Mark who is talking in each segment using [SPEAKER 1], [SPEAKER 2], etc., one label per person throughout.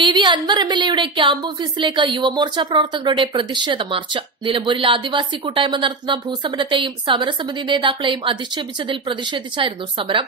[SPEAKER 1] P V Anvar M L എയുടെ camp ഓഫീസിലേക്ക് യുവമോർച്ച പ്രവർത്തകരുടെ പ്രതിഷേധ മാർച്ച്. നിലമ്പൂരിൽ ആദിവാസി കൂട്ടായ്മ നടത്തുന്ന ഭൂസമരത്തെയും സമരസമിതി നേതാക്കളെയും അധിക്ഷേപിച്ചതിൽ പ്രതിഷേധിച്ചായിരുന്നു സമരം.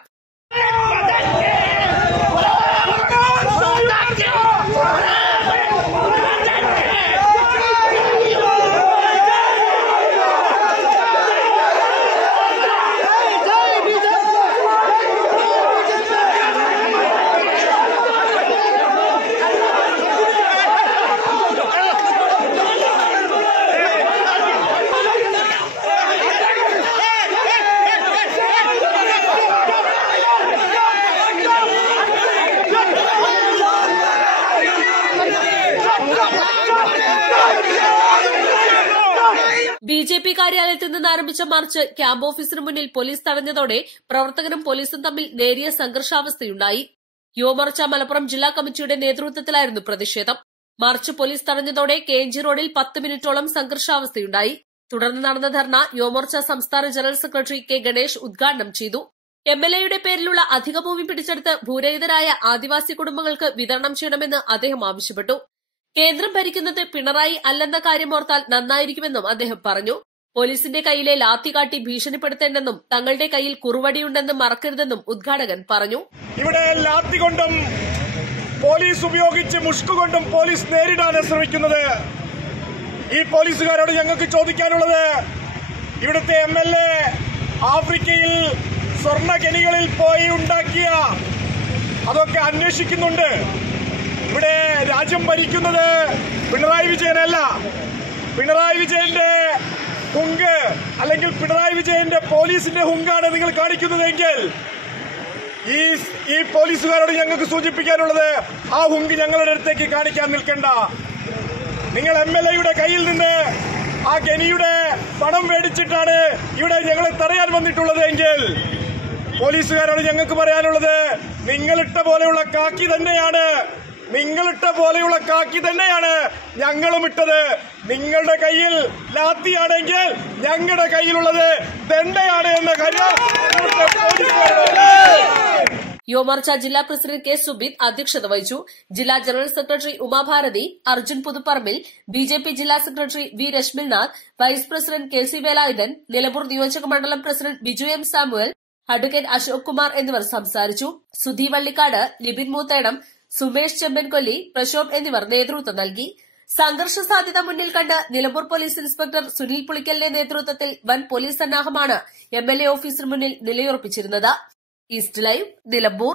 [SPEAKER 1] ബി ജെ പി കാര്യാലയത്തിൽ നിന്ന് ആരംഭിച്ച മാർച്ച് ക്യാമ്പ് ഓഫീസിന് മുന്നിൽ പോലീസ് തടഞ്ഞതോടെ പ്രവർത്തകരും പോലീസും തമ്മിൽ നേരിയ സംഘർഷാവസ്ഥയുണ്ടായി. യുവമോർച്ച മലപ്പുറം ജില്ലാ കമ്മിറ്റിയുടെ നേതൃത്വത്തിലായിരുന്നു പ്രതിഷേധം. മാർച്ച് പോലീസ് തടഞ്ഞതോടെ കെ എൻ ജി റോഡിൽ പത്ത് മിനിറ്റോളം സംഘർഷാവസ്ഥയുണ്ടായി. തുടർന്ന് നടന്ന ധർണ യുവമോർച്ച സംസ്ഥാന ജനറൽ സെക്രട്ടറി കെ ഗണേഷ് ഉദ്ഘാടനം ചെയ്തു. എം പേരിലുള്ള അധിക ഭൂമി പിടിച്ചെടുത്ത് ഭൂരഹിതരായ ആദിവാസി കുടുംബങ്ങൾക്ക് വിതരണം ചെയ്യണമെന്ന് അദ്ദേഹം ആവശ്യപ്പെട്ടു. കേന്ദ്രം ഭരിക്കുന്നത് പിണറായി അല്ലെന്ന കാര്യമോർത്താൽ നന്നായിരിക്കുമെന്നും അദ്ദേഹം പറഞ്ഞു. പോലീസിന്റെ കയ്യിലെ ലാത്തി കാട്ടി ഭീഷണിപ്പെടുത്തേണ്ടെന്നും തങ്ങളുടെ കയ്യിൽ കുറുവടിയുണ്ടെന്നും മറക്കരുതെന്നും ഉദ്ഘാടകൻ പറഞ്ഞു.
[SPEAKER 2] ഇവിടെ ലാത്തി കൊണ്ടും പോലീസ് ഉപയോഗിച്ച് മുഷ്കു കൊണ്ടും പോലീസ് നേരിടാൻ ശ്രമിക്കുന്നത്. ഈ പോലീസുകാരോട് ഞങ്ങൾക്ക് ചോദിക്കാനുള്ളത് ഇവിടുത്തെ എം എൽ എ ആഫ്രിക്കയിൽ സ്വർണ പോയി ഉണ്ടാക്കിയ അതൊക്കെ അന്വേഷിക്കുന്നുണ്ട്. ഇവിടെ രാജ്യം ഭരിക്കുന്നത് പിണറായി വിജയനല്ല. പിണറായി വിജയന്റെ ഹുങ്ക് അല്ലെങ്കിൽ പിണറായി വിജയന്റെ പോലീസിന്റെ ഹുങ്കാണ് നിങ്ങൾ കാണിക്കുന്നതെങ്കിൽ ഈ ഈ പോലീസുകാരോട് ഞങ്ങൾക്ക് സൂചിപ്പിക്കാനുള്ളത് ആ ഹുങ്ക് ഞങ്ങളുടെ അടുത്തേക്ക് കാണിക്കാൻ നിൽക്കണ്ട. നിങ്ങൾ എം എൽ എയുടെ കയ്യിൽ നിന്ന് ആ ഗനിയുടെ പണം മേടിച്ചിട്ടാണ് ഇവിടെ ഞങ്ങളെ തടയാൻ വന്നിട്ടുള്ളത് എങ്കിൽ പോലീസുകാരോട് ഞങ്ങൾക്ക് പറയാനുള്ളത് നിങ്ങളിട്ട പോലെയുള്ള കാക്കി തന്നെയാണ് നിങ്ങളിട്ട പോലെയുള്ള കാക്കി തന്നെയാണ് ഞങ്ങളും ഇട്ടത്. നിങ്ങളുടെ കയ്യിൽ ലാത്തിയാണെങ്കിൽ ഞങ്ങളുടെ കയ്യിലുള്ളത് ദണ്ഡയാണ് എന്ന കാര്യം
[SPEAKER 1] യുവമോർച്ച ജില്ലാ പ്രസിഡന്റ് കെ സുബിത് അധ്യക്ഷത വഹിച്ചു. ജില്ലാ general secretary Umabharathi Arjun Puthuparambil BJP ജില്ലാ secretary V Rashmilnath vice president K C Velayudhan Nilambur നിയോജക മണ്ഡലം president Biju M Samuel advocate Ashok Kumar എന്നിവർ സംസാരിച്ചു. സുധി വള്ളിക്കാട് ലിബിൻ മൂത്തേടം സുമേഷ് ചെമ്പൻകൊല്ലി പ്രശോഭ് എന്നിവർ നേതൃത്വം നൽകി. സംഘർഷ സാധ്യത മുന്നിൽ കണ്ട് നിലമ്പൂർ പോലീസ് ഇൻസ്പെക്ടർ സുനിൽ പുളിക്കലിന്റെ നേതൃത്വത്തിൽ വൻ പോലീസ് സന്നാഹമാണ് എംഎൽഎ ഓഫീസിന് മുന്നിൽ നിലയുറപ്പിച്ചിരുന്നത്. East live Nilambur.